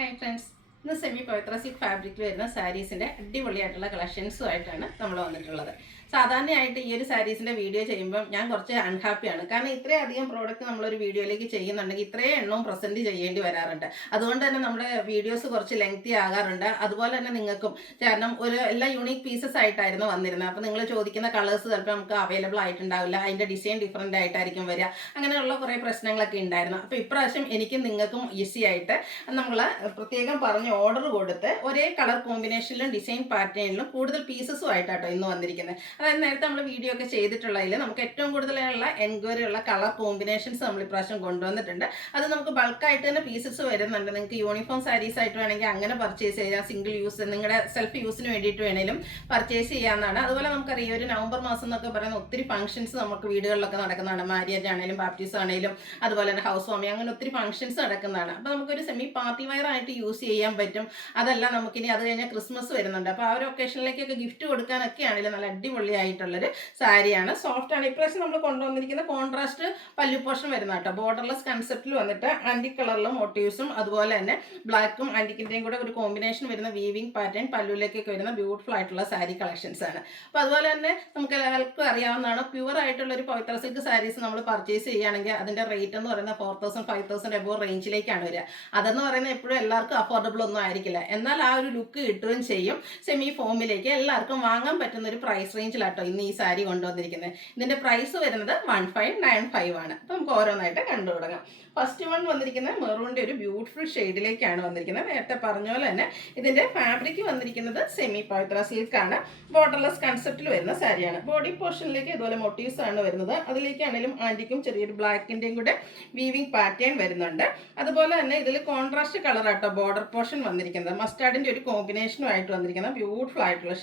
Hi friends, ഇന്ന് semi പവിത്ര silk ഫാബ്രിക്കിൽ വരുന്ന സാരീസിൻ്റെ അടിപൊളിയായിട്ടുള്ള കളക്ഷൻസുമായിട്ടാണ് നമ്മൾ വന്നിട്ടുള്ളത്. സാധാരണയായിട്ട് ഈ ഒരു സാരീസിൻ്റെ വീഡിയോ ചെയ്യുമ്പോൾ ഞാൻ കുറച്ച് അൺഹാപ്പിയാണ്. കാരണം ഇത്രയധികം പ്രോഡക്റ്റ് നമ്മളൊരു വീഡിയോയിലേക്ക് ചെയ്യുന്നുണ്ടെങ്കിൽ ഇത്രയും എണ്ണവും പ്രസൻറ്റ് ചെയ്യേണ്ടി വരാറുണ്ട്. അതുകൊണ്ട് തന്നെ നമ്മുടെ വീഡിയോസ് കുറച്ച് ലെങ്തി ആകാറുണ്ട്. അതുപോലെ തന്നെ നിങ്ങൾക്കും, കാരണം എല്ലാം യൂണീക്ക് പീസസ് ആയിട്ടായിരുന്നു വന്നിരുന്നത്. അപ്പോൾ നിങ്ങൾ ചോദിക്കുന്ന കളേഴ്സ് ചിലപ്പോൾ നമുക്ക് അവൈലബിൾ ആയിട്ടുണ്ടാവില്ല, അതിൻ്റെ ഡിസൈൻ ഡിഫറൻ്റ് ആയിട്ടായിരിക്കും വരിക. അങ്ങനെയുള്ള കുറേ പ്രശ്നങ്ങളൊക്കെ ഉണ്ടായിരുന്നു. അപ്പോൾ ഇപ്രാവശ്യം എനിക്കും നിങ്ങൾക്കും ഈസി ആയിട്ട് നമ്മൾ പ്രത്യേകം പറഞ്ഞ് ഓർഡർ കൊടുത്ത് ഒരേ കളർ കോമ്പിനേഷനിലും ഡിസൈൻ പാറ്റേണിലും കൂടുതൽ പീസസും ആയിട്ടാട്ടോ ഇന്ന് വന്നിരിക്കുന്നത്. അതായത് നേരത്തെ നമ്മൾ വീഡിയോ ഒക്കെ ചെയ്തിട്ടുള്ളതിൽ നമുക്ക് ഏറ്റവും കൂടുതലുള്ള എൻക്വയറി ഉള്ള കളർ കോമ്പിനേഷൻസ് നമ്മൾ ഇപ്രാവശ്യം കൊണ്ടുവന്നിട്ടുണ്ട്. അത് നമുക്ക് ബൾക്കായിട്ട് തന്നെ പീസസ് വരുന്നുണ്ട്. നിങ്ങൾക്ക് യൂണിഫോം സാരീസ് ആയിട്ട് വേണമെങ്കിൽ അങ്ങനെ പർച്ചേസ് ചെയ്യാം, സിംഗിൾ യൂസ് നിങ്ങളുടെ സെൽഫ് യൂസിന് വേണ്ടിയിട്ട് വേണേലും പർച്ചേസ് ചെയ്യാവുന്നതാണ്. അതുപോലെ നമുക്കറിയാം, ഒരു നവംബർ മാസം എന്നൊക്കെ പറയുന്ന ഒത്തിരി ഫംഗ്ഷൻസ് നമുക്ക് വീടുകളിലൊക്കെ നടക്കുന്നതാണ്. മാര്യേജ് ആണെങ്കിലും ബാപ്റ്റിസം ആണെങ്കിലും അതുപോലെ തന്നെ ഹൗസ് വാമിങ്, അങ്ങനെ ഒത്തിരി ഫംഗ്ഷൻസ് നടക്കുന്നതാണ്. അപ്പോൾ നമുക്കൊരു സെമി പാർട്ടി വെയർ ആയിട്ട് യൂസ് ചെയ്യാൻ പറ്റും. അതല്ല, നമുക്കിനി അത് കഴിഞ്ഞാൽ ക്രിസ്മസ് വരുന്നുണ്ട്. അപ്പോൾ ആ ഒരു ഒക്കേഷനിലേക്കൊക്കെ ഗിഫ്റ്റ് കൊടുക്കാനൊക്കെ ആണെങ്കിലും നല്ല അടിപൊളിയായിട്ടുള്ളൊരു സാരിയാണ്. സോഫ്റ്റ് ആണ്. ഇപ്രാവശ്യം നമ്മൾ കൊണ്ടുവന്നിരിക്കുന്ന കോൺട്രാസ്റ്റ് പല്ലു പോർഷൻ വരുന്ന കേട്ടോ. ബോർഡർലെസ് കൺസെപ്റ്റിൽ വന്നിട്ട് ആൻറ്റിക് കളറിലും മോട്ടീവ്സും അതുപോലെ തന്നെ ബ്ലാക്കും ആൻറ്റിക്കിൻ്റെയും കൂടെ ഒരു കോമ്പിനേഷൻ വരുന്ന വീവിംഗ് പാറ്റേൺ പല്ലുവിലേക്കൊക്കെ വരുന്ന ബ്യൂട്ടിഫുൾ ആയിട്ടുള്ള സാരി കളക്ഷൻസ് ആണ്. അപ്പോൾ അതുപോലെ തന്നെ നമുക്ക് എല്ലാവർക്കും അറിയാവുന്നതാണ്, പ്യുവർ ആയിട്ടുള്ള ഒരു പവിത്ര സിൽക്ക് സാരീസ് നമ്മൾ പർച്ചേസ് ചെയ്യുകയാണെങ്കിൽ അതിൻ്റെ റേറ്റ് എന്ന് പറയുന്നത് 4000 5000 എബോ റേഞ്ചിലേക്കാണ് വരിക. അതെന്ന് പറയുന്നത് എപ്പോഴും എല്ലാവർക്കും അഫോർഡബിൾ ഒന്നും ആയിരിക്കില്ല. എന്നാൽ ആ ഒരു ലുക്ക് കിട്ടുകയും ചെയ്യും. സെമി ഫോമിലേക്ക് എല്ലാവർക്കും വാങ്ങാൻ പറ്റുന്ന ഒരു പ്രൈസ് റേഞ്ചിലാട്ടോ ഇന്ന് ഈ സാരി കൊണ്ടുവന്നിരിക്കുന്നത്. ഇതിൻ്റെ പ്രൈസ് വരുന്നത് 1595 ആണ്. അപ്പോൾ നമുക്ക് ഓരോന്നായിട്ട് കണ്ടു തുടങ്ങാം. ഫസ്റ്റ് വൺ വന്നിരിക്കുന്നത് മെറൂണിൻ്റെ ഒരു ബ്യൂട്ടിഫുൾ ഷെയ്ഡിലേക്കാണ് വന്നിരിക്കുന്നത്. നേരത്തെ പറഞ്ഞ പോലെ തന്നെ ഇതിൻ്റെ ഫാബ്രിക് വന്നിരിക്കുന്നത് സെമി പവിത്ര സിൽക്കാണ്. ബോർഡർലെസ് കൺസെപ്റ്റിൽ വരുന്ന സാരിയാണ്. ബോഡി പോർഷനിലേക്ക് ഇതുപോലെ മോട്ടീവ്സ് ആണ് വരുന്നത്. അതിലേക്കാണെങ്കിലും ആൻറ്റിക്കും ചെറിയൊരു ബ്ലാക്കിൻ്റെയും കൂടെ വീവിംഗ് പാറ്റേൺ വരുന്നുണ്ട്. അതുപോലെ തന്നെ ഇതിൽ കോൺട്രാസ്റ്റ് കളറാട്ടോ ബോർഡർ പോർഷൻ വന്നിരിക്കുന്നത്. മസ്റ്റാർഡിൻ്റെ ഒരു കോമ്പിനേഷനുമായിട്ട് വന്നിരിക്കുന്ന ബ്യൂട്ടിഫുൾ ആയിട്ടുള്ള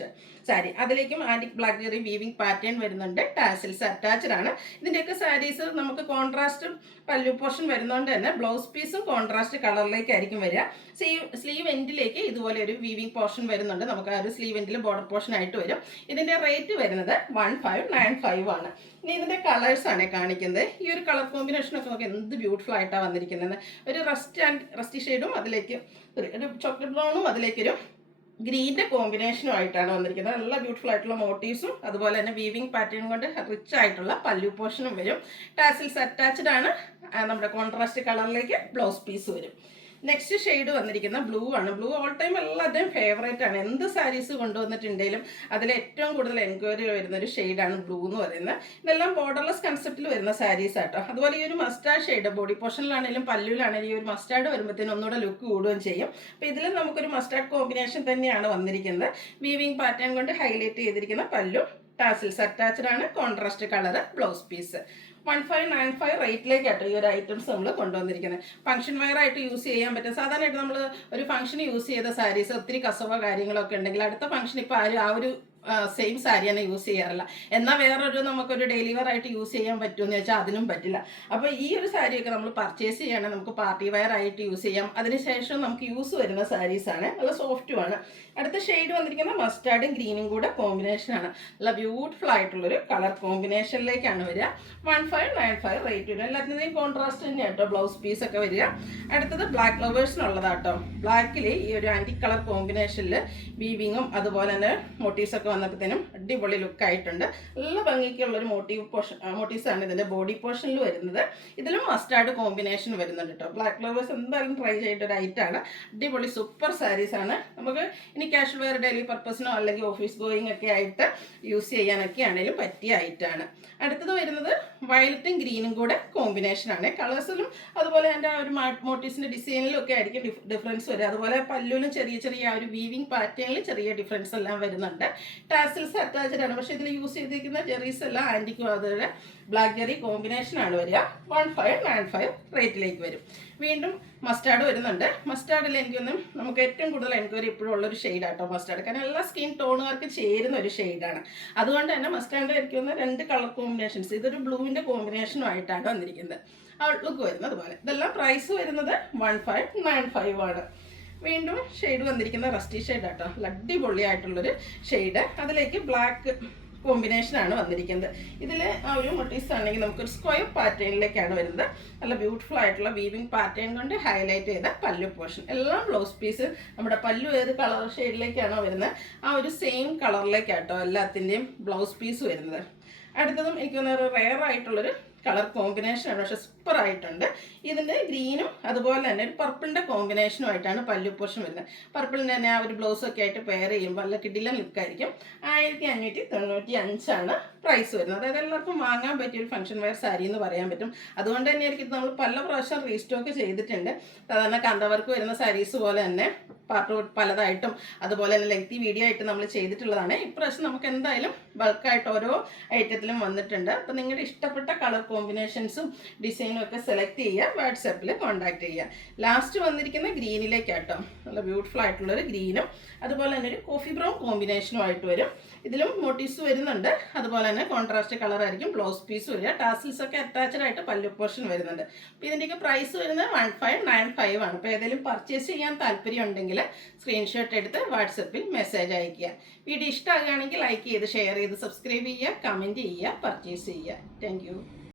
സാരി. അതിലേക്കും antique black zari weaving pattern വരുന്നുണ്ട്. ടാസിൽസ് അറ്റാച്ച്ഡ് ആണ്. ഇതിൻ്റെയൊക്കെ സാരീസ് നമുക്ക് കോൺട്രാസ്റ്റ് പല്ലു പോർഷൻ വരുന്നതുകൊണ്ട് തന്നെ ബ്ലൗസ് പീസും കോൺട്രാസ്റ്റ് കളറിലേക്കായിരിക്കും വരിക. സ്ലീവ് എൻഡിലേക്ക് ഇതുപോലെ ഒരു വീവിംഗ് പോർഷൻ വരുന്നുണ്ട്. നമുക്ക് ആ ഒരു സ്ലീവ് എൻഡിൽ ബോർഡർ പോർഷൻ ആയിട്ട് വരും. ഇതിൻ്റെ റേറ്റ് വരുന്നത് 1595 ആണ്. ഇനി ഇതിൻ്റെ കളേഴ്സാണ് കാണിക്കുന്നത്. ഈ ഒരു കളർ കോമ്പിനേഷനൊക്കെ നമുക്ക് എന്ത് ബ്യൂട്ടിഫുൾ ആയിട്ടാണ് വന്നിരിക്കുന്നത്. ഒരു റസ്റ്റി ഷെയ്ഡും അതിലേക്ക് ഒരു ചോക്ലേറ്റ് ബ്രൗണും അതിലേക്കൊരു ഗ്രീൻ്റെ കോമ്പിനേഷനും ആയിട്ടാണ് വന്നിരിക്കുന്നത്. നല്ല ബ്യൂട്ടിഫുൾ ആയിട്ടുള്ള മോട്ടീവ്സും അതുപോലെ തന്നെ വീവിംഗ് പാറ്റേൺ കൊണ്ട് റിച്ച് ആയിട്ടുള്ള പല്ലു പോർഷനും വരും. ടാസിൽസ് അറ്റാച്ച്ഡ് ആണ്. നമ്മുടെ കോൺട്രാസ്റ്റ് കളറിലേക്ക് ബ്ലൗസ് പീസ് വരും. നെക്സ്റ്റ് ഷെയ്ഡ് വന്നിരിക്കുന്ന ബ്ലൂ ആണ്. ബ്ലൂ ഓൾ ടൈം എല്ലാവരുടെയും ഫേവറേറ്റ് ആണ്. എന്ത് സാരീസ് കൊണ്ടുവന്നിട്ടുണ്ടെങ്കിലും അതിൽ ഏറ്റവും കൂടുതൽ എൻക്വയറി വരുന്ന ഒരു ഷെയ്ഡാണ് ബ്ലൂ എന്ന് പറയുന്നത്. ഇതെല്ലാം ബോർഡർലെസ് കൺസെപ്റ്റിൽ വരുന്ന സാരീസ് ആട്ടോ. അതുപോലെ ഈ ഒരു മസ്റ്റാർഡ് ഷെയ്ഡ് ബോഡി പോർഷനിലാണെങ്കിലും പല്ലുവിലാണെങ്കിലും ഈ ഒരു മസ്റ്റാർഡ് വരുമ്പോഴത്തേനും ഒന്നുകൂടെ ലുക്ക് കൂടുകയും ചെയ്യും. അപ്പോൾ ഇതിൽ നമുക്കൊരു മസ്റ്റാർഡ് കോമ്പിനേഷൻ തന്നെയാണ് വന്നിരിക്കുന്നത്. വീവിംഗ് പാറ്റേൺ കൊണ്ട് ഹൈലൈറ്റ് ചെയ്തിരിക്കുന്ന പല്ലു, ടാസിൽസ് അറ്റാച്ച്ഡ് ആണ്, കോൺട്രാസ്റ്റ് കളർ ബ്ലൗസ് പീസ്. 1595 റേറ്റിലേക്കാട്ടോ ഈ ഒരു ഐറ്റംസ് നമ്മൾ കൊണ്ടുവന്നിരിക്കുന്നത്. ഫംഗ്ഷൻ വെയർ ആയിട്ട് യൂസ് ചെയ്യാൻ പറ്റും. സാധാരണയായിട്ട് നമ്മൾ ഒരു ഫംഗ്ഷന് യൂസ് ചെയ്ത സാരീസ് ഒത്തിരി കസവ കാര്യങ്ങളൊക്കെ ഉണ്ടെങ്കിൽ അടുത്ത ഫംഗ്ഷൻ ഇപ്പോൾ ആ ഒരു സെയിം സാരിയാണ് യൂസ് ചെയ്യാറില്ല. എന്നാൽ വേറൊരു നമുക്കൊരു ഡെയിലി വെയർ ആയിട്ട് യൂസ് ചെയ്യാൻ പറ്റുമെന്ന് വെച്ചാൽ അതിനും പറ്റില്ല. അപ്പോൾ ഈ ഒരു സാരിയൊക്കെ നമ്മൾ പർച്ചേസ് ചെയ്യുകയാണെങ്കിൽ നമുക്ക് പാർട്ടി വെയർ ആയിട്ട് യൂസ് ചെയ്യാം. അതിനുശേഷം നമുക്ക് യൂസ് വരുന്ന സാരീസാണ്. നല്ല സോഫ്റ്റുമാണ്. അടുത്ത ഷെയ്ഡ് വന്നിരിക്കുന്നത് മസ്റ്റാർഡും ഗ്രീനും കൂടെ കോമ്പിനേഷനാണ്. നല്ല ബ്യൂട്ടിഫുൾ ആയിട്ടുള്ളൊരു കളർ കോമ്പിനേഷനിലേക്കാണ് വരിക. 1595 റേറ്റ് വരും. എല്ലാത്തിൻ്റെയും കോൺട്രാസ്റ്റ് തന്നെയാണ് കേട്ടോ ബ്ലൗസ് പീസൊക്കെ വരിക. അടുത്തത് ബ്ലാക്ക് ലവേഴ്സിനുള്ളതാട്ടോ. ബ്ലാക്കിൽ ഈ ഒരു ആൻറ്റിക് കളർ കോമ്പിനേഷനിൽ വീവിങ്ങും അതുപോലെ തന്നെ മോട്ടീവ്സൊക്കെ വന്നപ്പോഴത്തേനും അടിപൊളി ലുക്കായിട്ടുണ്ട്. നല്ല ഭംഗിക്കുള്ളൊരു മോട്ടീവ്സാണ് ഇതിൻ്റെ ബോഡി പോർഷനിൽ വരുന്നത്. ഇതിലും മസ്റ്റാർഡ് കോമ്പിനേഷൻ വരുന്നുണ്ട് കേട്ടോ. ബ്ലാക്ക് ലവേഴ്സ് എന്തായാലും ട്രൈ ചെയ്തിട്ടൊരു ഐറ്റാണ്. അടിപൊളി സൂപ്പർ സാരീസാണ്. നമുക്ക് ഇനി കാഷ്വൽ വെയർ ഡെയിലി പർപ്പസിനോ അല്ലെങ്കിൽ ഓഫീസ് ഗോയിങ് ഒക്കെ ആയിട്ട് യൂസ് ചെയ്യാനൊക്കെ ആണെങ്കിലും പറ്റിയ ഐറ്റാണ്. അടുത്തത് വരുന്നത് വയലറ്റും ഗ്രീനും കൂടെ കോമ്പിനേഷനാണ്. കളേഴ്സിലും അതുപോലെ എൻ്റെ ആ ഒരു മോട്ടീവ്സിൻ്റെ ഡിസൈനിലും ഒക്കെ ആയിരിക്കും ഡിഫറൻസ് വരിക. അതുപോലെ പല്ലുവിലും ചെറിയ ചെറിയ ആ ഒരു വീവിംഗ് പാറ്റേണിൽ ചെറിയ ഡിഫറൻസ് എല്ലാം വരുന്നുണ്ട്. ടാസിൽസ് അറ്റാച്ച്ഡ് ആണ്. പക്ഷേ ഇതിൽ യൂസ് ചെയ്തിരിക്കുന്ന ജെറീസ് എല്ലാം ആൻറ്റിക്കും അതുപോലെ ബ്ലാക്ക് ജെറി കോമ്പിനേഷനാണ് വരിക. 1595 റേറ്റിലേക്ക് വരും. വീണ്ടും മസ്റ്റാർഡ് വരുന്നുണ്ട്. മസ്റ്റാർഡിൽ എനിക്കൊന്നും നമുക്ക് ഏറ്റവും കൂടുതൽ എൻക്വയറി ഇപ്പോഴും ഉള്ളൊരു ഷെയ്ഡാട്ടോ മസ്റ്റാർഡ്. കാരണം എല്ലാ സ്കിൻ ടോണുകാർക്ക് ചേരുന്ന ഒരു ഷെയ്ഡാണ്. അതുകൊണ്ട് തന്നെ മസ്റ്റാർഡ് എനിക്കൊന്ന് 2 കളർ കോമ്പിനേഷൻസ്, ഇതൊരു ബ്ലൂവിൻ്റെ കോമ്പിനേഷനുമായിട്ടാണ് വന്നിരിക്കുന്നത്. ഔട്ട്ലുക്ക് വരുന്നത് പോലെ. ഇതെല്ലാം പ്രൈസ് വരുന്നത് 1595 ആണ്. വീണ്ടും ഷെയ്ഡ് വന്നിരിക്കുന്ന റസ്റ്റി ഷെയ്ഡാട്ടോ. അടിപൊളിയായിട്ടുള്ളൊരു ഷെയ്ഡ്. അതിലേക്ക് ബ്ലാക്ക് കോമ്പിനേഷനാണ് വന്നിരിക്കുന്നത്. ഇതിൽ ആ ഒരു മോട്ടീവ്സ് ആണെങ്കിൽ നമുക്കൊരു സ്ക്വയർ പാറ്റേണിലേക്കാണ് വരുന്നത്. നല്ല ബ്യൂട്ടിഫുൾ ആയിട്ടുള്ള വീവിങ് പാറ്റേൺ കൊണ്ട് ഹൈലൈറ്റ് ചെയ്ത പല്ലു പോർഷൻ. എല്ലാം ബ്ലൗസ് പീസ് നമ്മുടെ പല്ലു ഏത് കളർ ഷെയ്ഡിലേക്കാണോ വരുന്നത് ആ ഒരു സെയിം കളറിലേക്കാട്ടോ എല്ലാത്തിൻ്റെയും ബ്ലൗസ് പീസ് വരുന്നത്. അടുത്തതും എനിക്ക് തോന്നുന്ന റെയർ ആയിട്ടുള്ളൊരു കളർ കോമ്പിനേഷനാണ്, പക്ഷെ സൂപ്പർ ആയിട്ടുണ്ട്. ഇതിൻ്റെ ഗ്രീനും അതുപോലെ തന്നെ ഒരു പർപ്പിളിൻ്റെ കോമ്പിനേഷനുമായിട്ടാണ് പല്ലു പോർഷൻ വരുന്നത്. പർപ്പിളിൻ്റെ തന്നെ ആ ഒരു ബ്ലൗസൊക്കെ ആയിട്ട് പെയർ ചെയ്യുമ്പോൾ നല്ല കിടിലൻ ലുക്കായിരിക്കും. 1595 പ്രൈസ് വരുന്നത്. അതായത് എല്ലാവർക്കും വാങ്ങാൻ പറ്റിയൊരു ഫംഗ്ഷൻ വെയർ സാരി എന്ന് പറയാൻ പറ്റും. അതുകൊണ്ട് തന്നെ ആയിരിക്കും നമ്മൾ പല പ്രാവശ്യം റീസ്റ്റോക്ക് ചെയ്തിട്ടുണ്ട്. സാധാരണ കണ്ടവർക്ക് വരുന്ന സാരീസ് പോലെ തന്നെ പാർട്ട് പലതായിട്ടും അതുപോലെ തന്നെ ലെങ്തി വീഡിയോ ആയിട്ട് നമ്മൾ ചെയ്തിട്ടുള്ളതാണ്. ഇപ്രാവശ്യം നമുക്ക് എന്തായാലും ബൾക്കായിട്ട് ഓരോ ഐറ്റത്തിലും വന്നിട്ടുണ്ട്. അപ്പോൾ നിങ്ങളുടെ ഇഷ്ടപ്പെട്ട കളർ കോമ്പിനേഷൻസും ഡിസൈനും ഒക്കെ സെലക്ട് ചെയ്യുക, വാട്സാപ്പിൽ കോൺടാക്ട് ചെയ്യുക. ലാസ്റ്റ് വന്നിരിക്കുന്ന ഗ്രീനിലേക്കാട്ടോ, നല്ല ബ്യൂട്ടിഫുൾ ആയിട്ടുള്ളൊരു ഗ്രീനും അതുപോലെ തന്നെ ഒരു കോഫി ബ്രൗൺ കോമ്പിനേഷനും ആയിട്ട് വരും. ഇതിലും മോട്ടീവ്സ് വരുന്നുണ്ട്, അതുപോലെ തന്നെ കോൺട്രാസ്റ്റ് കളർ ആയിരിക്കും ബ്ലൗസ് പീസ് വരിക. ടാസിൽസ് ഒക്കെ അറ്റാച്ച്ഡ് ആയിട്ട് പല്ലു പോർഷൻ വരുന്നുണ്ട്. അപ്പോൾ ഇതിൻ്റെയൊക്കെ പ്രൈസ് വരുന്നത് 1595 ആണ്. അപ്പോൾ ഏതെങ്കിലും പർച്ചേസ് ചെയ്യാൻ താല്പര്യം ഉണ്ടെങ്കിൽ സ്ക്രീൻഷോട്ട് എടുത്ത് വാട്സപ്പിൽ മെസ്സേജ് അയയ്ക്കുക. വീഡിയോ ഇഷ്ടമാകുകയാണെങ്കിൽ ലൈക്ക് ചെയ്ത് ഷെയർ ചെയ്ത് സബ്സ്ക്രൈബ് ചെയ്യുക, കമൻറ്റ് ചെയ്യുക, പർച്ചേസ് ചെയ്യുക. താങ്ക്